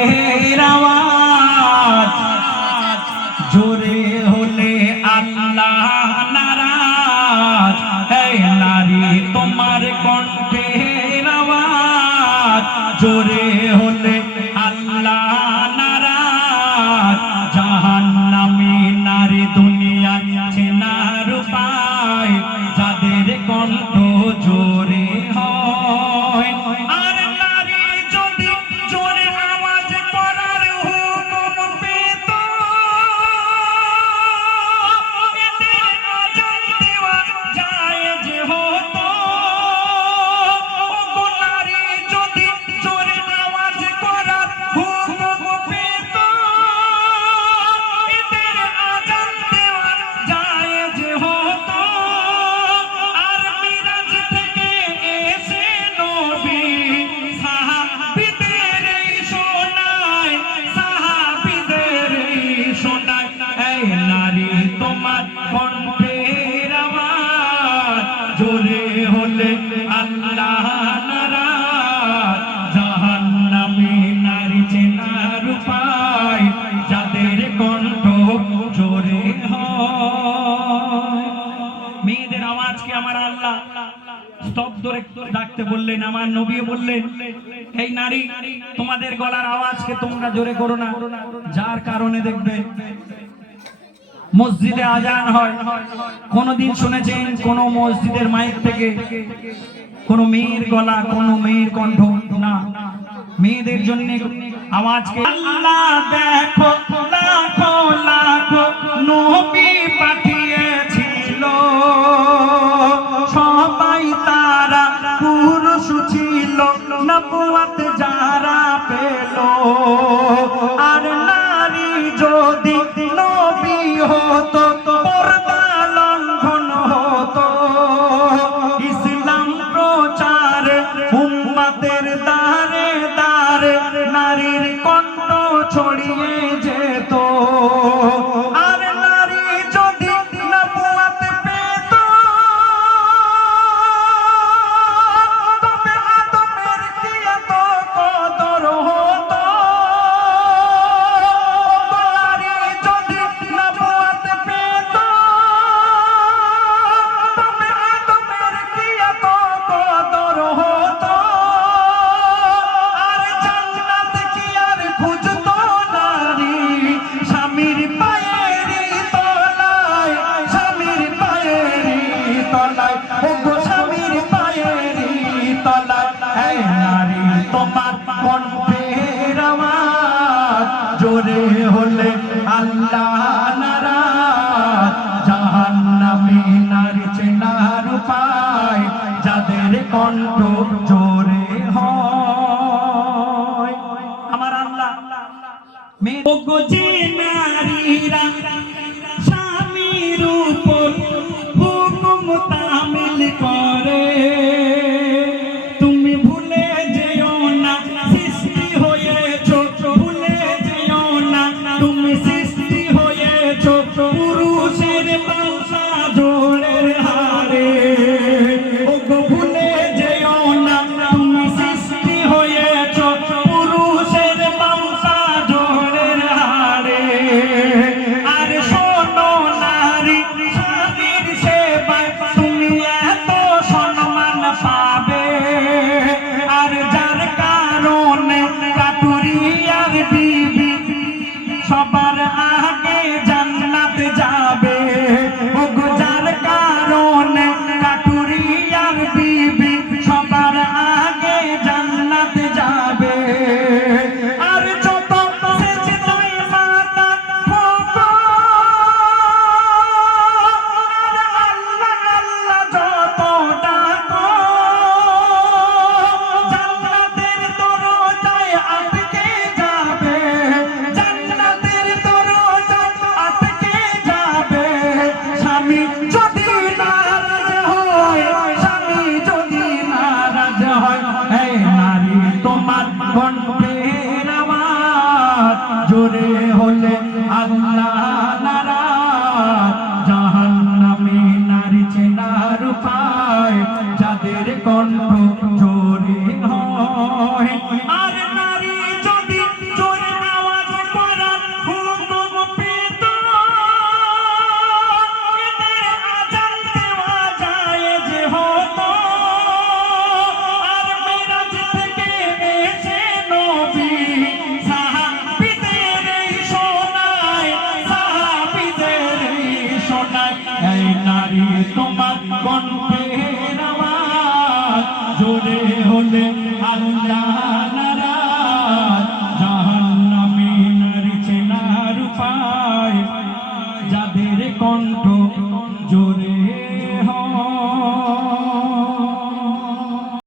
এর আওয়াজ জোরে হলে আল্লাহ নারাজ। এই নারী তোমার কণ্ঠের আওয়াজ জোরে হলে আল্লাহ নারাজ। জাহান্নামী নারী দুনিয়ায় চেনার উপায় যাদের কণ্ঠ জোরে হয়। আর নারী যদি জোরে আওয়াজ করার হুকুম পেত, এদের আজান দেওয়া জায়েজ হতো। ওগো নারী যদি জোরে আওয়াজ করার হুকুম পেত, এদের আজান দেওয়া জায়েজ হতো। আর মিরাজ থেকে এসে নবী সাহাবীদের শোনায়, সাহাবীদের শোনায়। এই নারী তোমার কণ্ঠের আওয়াজ জোরে হলে আল্লাহ নারাজ। জাহান্নামী নারী চেনার উপায় যাদের কণ্ঠ জোরে হয়। মেয়েদের আওয়াজকে আমার আল্লাহ স্তব্ধ রাখতে বললেন, আমার নবীও বললেন, এই নারী তোমাদের গলার আওয়াজকে তোমরা জোরে করো না। যার কারণে দেখবে মসজিদে আজান হয়, কোনদিন শুনেছেন কোন মসজিদের মাইক থেকে কোন মেয়ের গলা, কোন মেয়ের কণ্ঠ? না, মেয়েদের জন্য আওয়াজকে আল্লাহ দেখো লাখো লাখো নবী পাঠিয়েছিল, সবাই তারা পুরুষ ছিল, নবুয়ত যারা পেল। আর নারী যদি নবী হতো পর্দা লঙ্ঘন হতো। ইসলাম প্রচার উম্মতের দারে দারে নারীর কণ্ঠ ছড়িয়ে যেত। আর নারী যদি নবুয়ত পেত, তবে আদমের কি এত কদর হতো। নারী যদি নবুয়ত পেত, তবে আদমের কি এত কদর হতো। আর জান্নাত কি আর খুঁজতো নারী স্বামীর পায়েরই তলায়, স্বামীর পায়েরই তলায়, ওগো স্বামীর পায়েরই তলায়। এই নারী তোমার কণ্ঠের আওয়াজ জোরে হলে আল্লাহ নারাজ। জাহান্নামী নারী চেনার উপায় যাদের কণ্ঠ জোরে হয়। আমার আল্লাহ ওগো যে নারীরা স্বামীর উপর হুকুম তামিল করে, তুমি ভুলে যেও না সৃষ্টি হয়েছো, ভুলে যেও না তুমি সৃষ্টি হয়েছো পুরুষের বাসা জোড়ের হারে। ওগো ভুলে যেও না তুমি সৃষ্টি হয়েছো পুরুষের বাসা জোড়ের হারে। আর শোনো নারী, স্বামীর সেবায় তুমি এত সম্মান পাবে। আর যার কারণে কাটুরিয়ার বিবি সবার আগে জান্নাত যাবে। ওগো যার কারণে কাটুরিয়ার বিবি সবার আগে জান্নাত যাবে। আর যত সেজদায় মাথা ঠোকো, আর আল্লাহ আল্লাহ যত ডাকো, জান্নাতের দরজায় আটকে যাবে, জান্নাতের দরজায় তোমার কণ্ঠ